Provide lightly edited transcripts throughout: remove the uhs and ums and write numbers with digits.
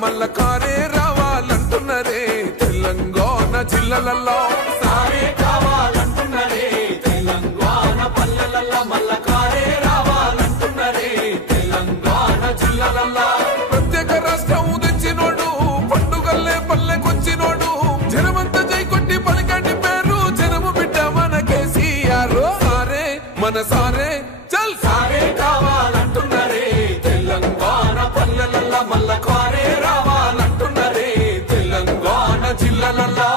మల్ల కారే రావాలంటున్నరే తెలంగాణ జిల్లాలలో సారే కావాలంటున్నరే తెలంగాణ పల్లెలలో మల్ల కారే రావాలంటున్నరే తెలంగాణ జిల్లాలలో ప్రత్యేక రాష్ట్రం తెచ్చినోడు పండుగల్లే పల్లెకొచ్చినోడు జనమంతా జై కొట్టి పలికండి పేరు జనము బిడ్డ మన కేసీఆర్ సారే మన సారే చల్ సారే కావాలంటున్నరే తెలంగాణ పల్లెలలో మల్ల కారే రావాలంటున్నరే తెలంగాణ జిల్లాలలో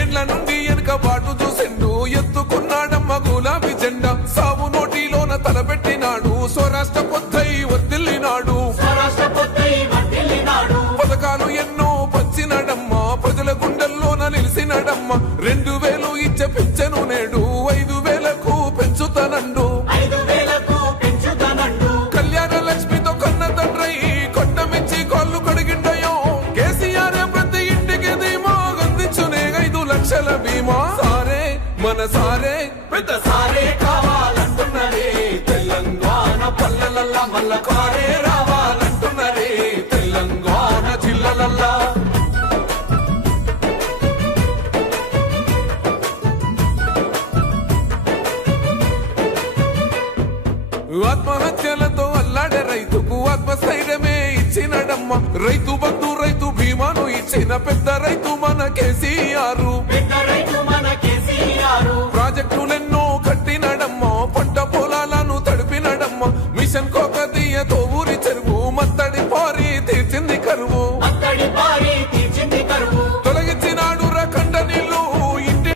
ఏండ్ల నుండి వెనుక బాటు చూసిండు ఎత్తుకున్నాడమ్మ గులాబీ జెండా సాగు నోటిలోన తలపెట్టినాడు స్వరాష్ట్ర పొద్దై వర్దిల్లినాడు పథకాలు ఎన్నో పంచినాడమ్మ ప్రజల గుండెల్లోన నిలిసినాడమ్మ 2000 ఇచ్చే పెంచెను నేడు 5000కు పెంచుతానండు కళ్యాణ లక్ష్మితో కన్న తండ్రై కొట్టమిచ్చి కాళ్ళు కడిగిండయో కేసీఆర్ ప్రతి ఇంటికి ధీమా అందించునే 5 లక్షల బీమా సారే మన సారే పెద్ద సారే కావాలంటున్నరే తెలంగాణ పల్లెలలో మల్ల కారే రావాలంటున్నరే తెలంగాణ జిల్లాలలో ఆత్మహత్యలతో అల్లాడే రైతుకు ఆత్మస్థైర్యమే ఇచ్చినడమ్మ రైతు బంధు రైతు బీమాను ఇచ్చిన పెద్ద రైతు మన కేసీఆర్